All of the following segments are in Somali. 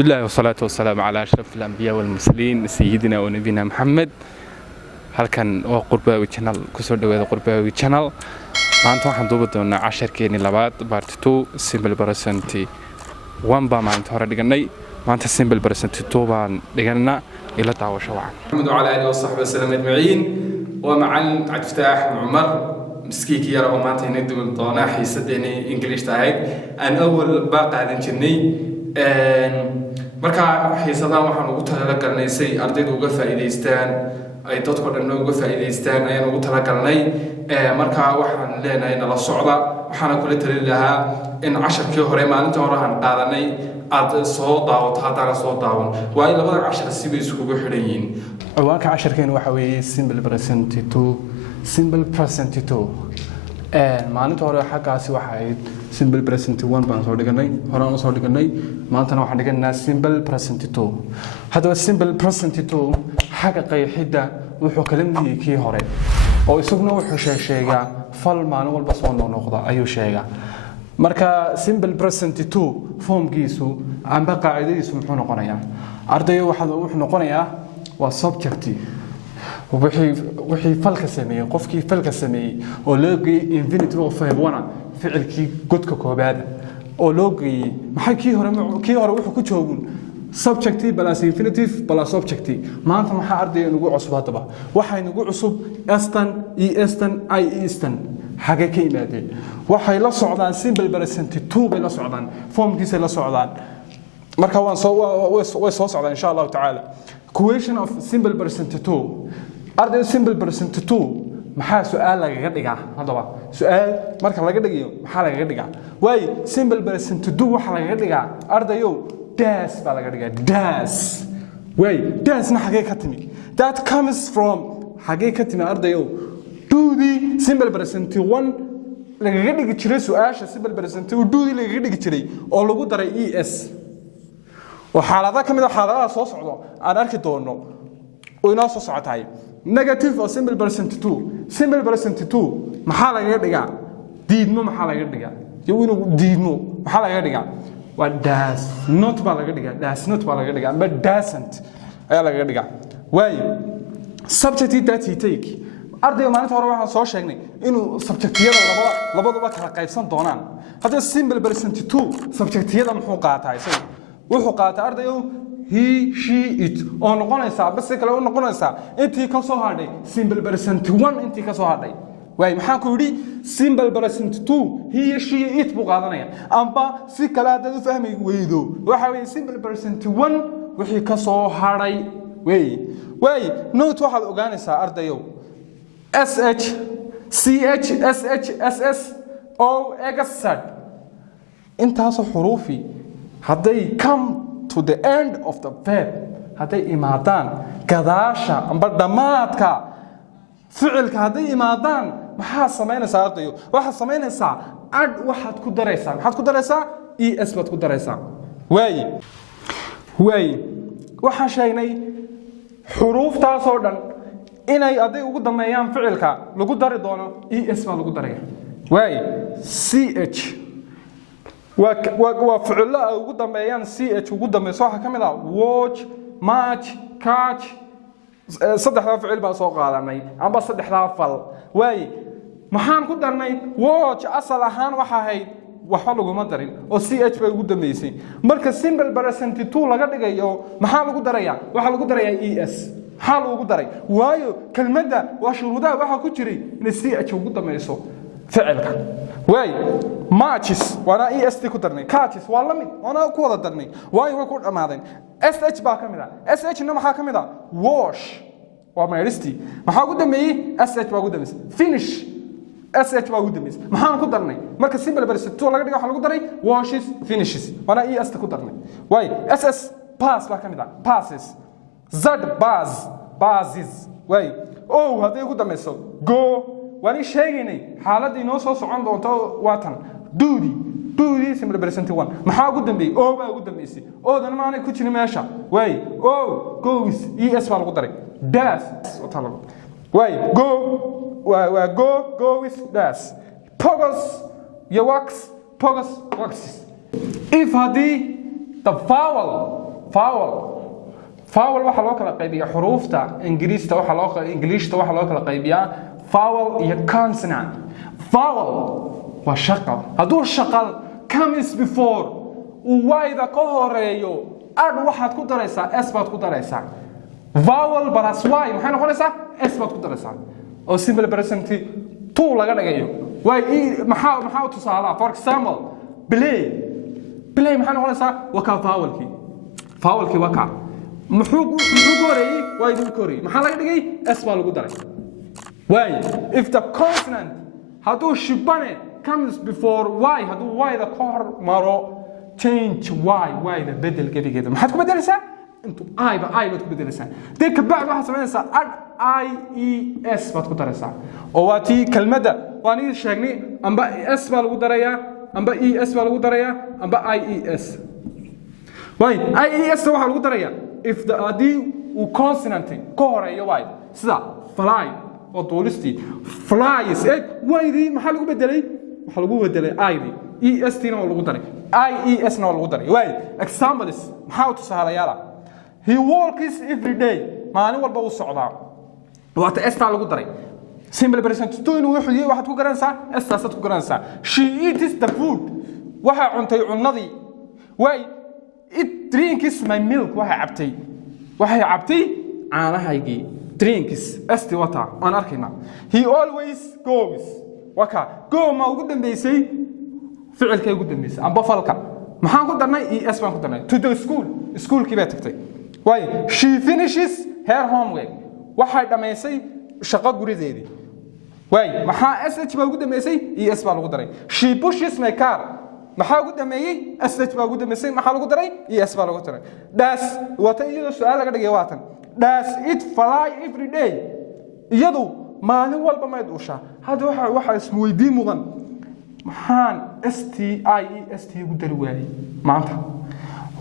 بسم الله والصلاة والسلام على أشرف الأنبياء والمرسلين سيدنا ونبينا محمد. halkan waa Qurbaawi channel kusoo dhawaada Qurbaawi channel. maanta waxaan duuba doonaa casharkeeni labaad part 2 simple present 1 baa maanta hore dhiganay. maanta simple present 2 baan dhiganaa ila daawasho wacan. محمد وعلى آله وصحبه وسلم أجمعين. ومعلم عبد الفتاح عمر مسكيك يا رب maanta inay duuban doonaa xiisadeeni English tahay aan awal baa qaadan jirnay marka xiisadan waxaan ugu talagalnay si ardaydu uga faa'iideystaan ay dadku dhan uga faa'iideystaan ayaan ugu talagalnay marka waxaan leenahay nala socda waxaan kula talin lahaa in casharkii hore maalinta hore aan qaadanay aad soo daawato hadana soo daawan waa in labada cashar si bay isku xidhan yihiin. ciwaanka casharkeena waxa weeye simple present 2 maalinta hore xaqaasi waxa ay simple present 1 baan soo dhiganay horaan soo dhiganay maantana waxaan dhiganaa simple present 2. hadaba simple present 2 xaqa qeexida wuxuu kala mid yahay kii hore oo isaguna wuxuu sheegaa fal maalin walba soo noqda ayuu sheegaa. marka simple present 2 formkiisu amba qaacidadiisu muxuu noqonayaa ardayo wuxuu noqonayaa waa subjective wixii falka sameeyay qofkii falka sameeyay oo loo geeyay infinitive of wana ficilkii godka koobaad oo loo geeyay maxay kii hore wuxuu ku joogun subjective plus infinitive plus objective. maanta maxaa ardayga ugu cusub hadaba waxay ugu cusub estan estan xagee ka yimaadeen waxay la socdaan simple present 2 bay la socdaan formkiisa la socdaan marka waan soo socdaan insha Allah ta'ala. Question of simple present 2 arday simple present 2 maxaa su'aal laga dhigaa hadaba su'aal marka laga dhigayo maxaa laga dhigaa way simple present 2 waxa laga dhigaa ardayo das baa laga dhigaa das way dasna xagee ka timi that comes from xagee ka timi ardayo do the simple present 1 laga dhigi jiray su'aasha simple present 2 do the laga dhigi jiray oo lagu daray es وحالات كم إذا حالات صوص عضو أنا أركض دونه وناس صوص عتاي negative or simple present 2 simple present 2 محل غير دقة دينو محل غير دقة يقولوا دينو محل غير دقة does not بالغ دقة does not بالغ دقة but doesn't أي غير دقة واي subject that he take أرضي ما نتورى واحد صوص شيء إنه subject يلا لبض كلا قيسان دونان هذا simple present 2 subject يلا محوقات هاي سو wuxuu qaatay ardayo he she it oo noqonaysa bas kale oo noqonaysa intii ka soo hadhay simple present 1 intii ka soo hadhay way maxaan ku yiri simple present 2 he she it buu qaadanaya amba si kale aad u fahmay weydo waxa weeye simple present 1 wixii ka soo hadhay way note waxaad ogaanaysaa ardayo sh ch sh ss o x intaas xuruufi hadday come to the end of the verb hadday imaadaan gadaasha amba dhamaadka ficilka hadday imaadaan maxaa sameynaysaa ardayo waxaad sameynaysaa ad waxaad ku daraysaa es baad ku daraysaa way waxaan sheegnay xuruuftaas oo dhan inay hadday ugu dameeyaan ficilka lagu dari doono es baa lagu daraya ch وفعل ugu dambeeyaan ch ugu dambeeyo waxa kamid ah watch match catch saddexda ficil baa soo qaadanay amba saddexda fal way maxaan ku darnay watch asal ahaan waxa ahayd waxa lagu ma darin oo ch bay ugu dambeysay marka simple present 2 laga dhigayo maxaa lagu darayaa waxa lagu darayaa es maxaa lagu daray waayo kelmadda waa shuruudaha waxa ku jiray in ch ugu dambeeyso ficilka way matches wana est ku darnay catches waa la mid wana ku wada darnay way ku dhamaadeen sh baa kamida sh na maxaa kamida wash waa maaristi maxaa ugu dambeeyay sh baa ugu dambeeyay finish sh baa ugu dambeeyay maxaan ku darnay marka simple present 2 laga dhigo waxa lagu daray washes finishes wana est ku darnay way ss pass baa kamida passes z bases way haday ugu dambeeyso go wali sheegaynay xaaladii noo soo socon doonto waatan duudi simple present 1 maxaa ugu dambeeyay oo baa ugu dambeysay oo dan maana ku jirin meesha way goes es baa lagu daray das way go with das pogos your works if hadii the vowel vowel waxa loo kala qaybiyaa xuruufta ingiriista waxa loo kala qaybiyaa vowel iyo consonant. Vowel waa shaqal. Hadduu shaqal comes before wayda ka horeeyo ad waxaad ku daraysaa s baad ku daraysaa. Vowel plus y maxay noqonaysaa s baad ku daraysaa. oo simple present two laga dhigayo. Way maxaa tusaale for example play maxay noqonaysaa waa ka vowelki waa ka muxuu goreeyay way dib goreeyay maxaa laga dhigay s baa lagu daray. Why if the consonant haduu shibane comes before y haduu y da ka hor maro change y da bedel gebigeeda maxaad ku bedelaysaa intu I baad ku bedelaysaa dee ka bacd waxa sameynaysaa IES baad ku daraysaa oo waa tii kelmadda waan idin sheegnay amba s baa lagu darayaa amba es baa lagu darayaa amba IES. Why IES waxa lagu darayaa if the consonant ka horeeyo y sida fly oo duulistii flies waydii maxaa lagu bedelay waxa lagu bedelay est na lagu daray IES na lagu daray. Way examples maxaa tusaalayaal he walks every day maalin walba uu socdaa waata est lagu daray. Simple present two inuu wuxuu waxaad ku garanaysaa est ku garanaysaa she eats the food waxa cuntay cunadii. Way it drinks my milk waxay cabtay caanahaygii. Drinks est water aan arkayna he always goes waka go ma ugu dambeysay ficilkay ugu dambeysay amba falka maxaan ku darnay es baan ku darnay to the schoolkii baa tagtay. Why she finishes her homework waxay dhameysay shaqo gurideedii. Why maxaa sh baa ugu dambeysay es baa lagu daray. She pushes my car maxaa ugu dambeeyay sh baa ugu dambeysay maxaa lagu daray es baa lagu daray. Does wata iyadoo su'aal laga dhigay waatan does it fly every day iyadu maalin walba ma duusha. Hada waxa isweydiin mudan maxaan STIEST ugu dari waayay maanta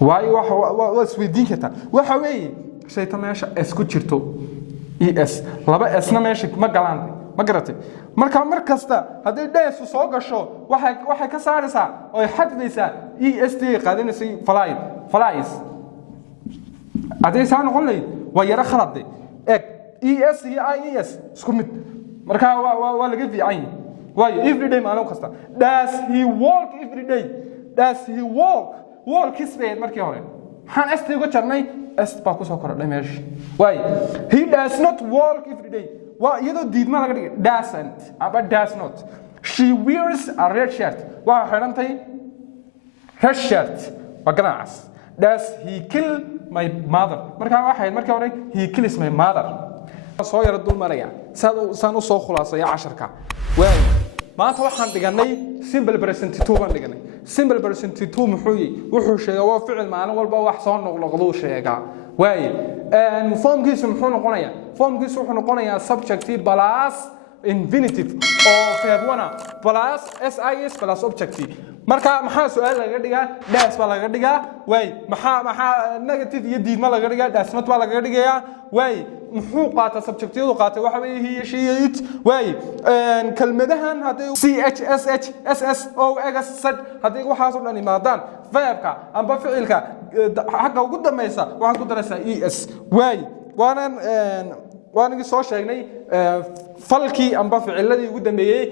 waayo waxa isweydiin kartaa waxa weeye shayta meesha s ku jirto es laba s-na meesha ma galaan ma garatay marka mar kasta haday days soo gasho waxay ka saaraysaa oo xadbaysaa est qaadanaysa flies haday saan noqon leeyahay waa yara khalad es iyo IES isku mid marka waa laga fiican waayo every day maalin kasta does he walk every day walk isbeed markii hore waxaan est uga jarnay est baa ku soo korodhay meesha. Why he does not walk every day waa iyadoo diidma laga dhigay does not. She wears a red shirt waa xirantay red shirt waa ganaas. Does he kill my mother marka waxay markii hore he kills my mother soo yara dul maraya saan u soo khulaasay casharka. Way maanta waxaan dhiganay simple present two baan dhiganay. Simple present two wuxuu sheegaa waa ficil maalin walba wax soo noqnoqdo sheegaa. Way formkiisu muxuu noqonayaa wuxuu noqonayaa subject plus infinitive oo verb plus SIS plus objective. Marka maxaa su'aal laga dhigaa das baa laga dhigaa. Way maxaa negative iyo diidma laga dhigaa dasmat baa laga dhigayaa. Way muxuu qaata subjectiyadu qaatay waxa weeye he she it. Way kelmadahan haday CHSH SSO XZ haday waxaas oo dhan imaadaan verbka amba ficilka xagga ugu dameysa waxaan ku daraysaa es. Way waan soo sheegnay falkii amba ficiladii ugu dambeeyay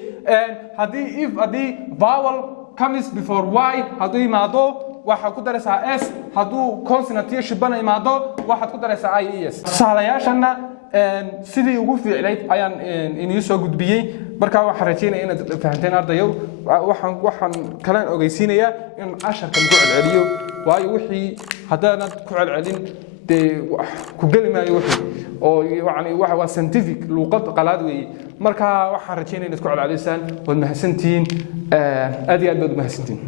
hadii vowel comes before y haduu imaado waxa ku daraysaa s haduu consonant iyo shibana imaado waxa ku daraysaa IES. Saalayaashana sidii ugu fiicnayd ayaan inii soo gudbiyay marka waxaan rajaynayaa inaad fahanteen ardayow waxaan kala ogeysiinayaa in casharkan ku celceliyo waayo wixii hadana ku celcelin ku gali maayo wixii oo yani waa scientific luqad qalaad weeye marka waxaan rajaynayaa inaad ku celcelisaan wad mahadsantiin aad iyo aad baad mahadsantiin.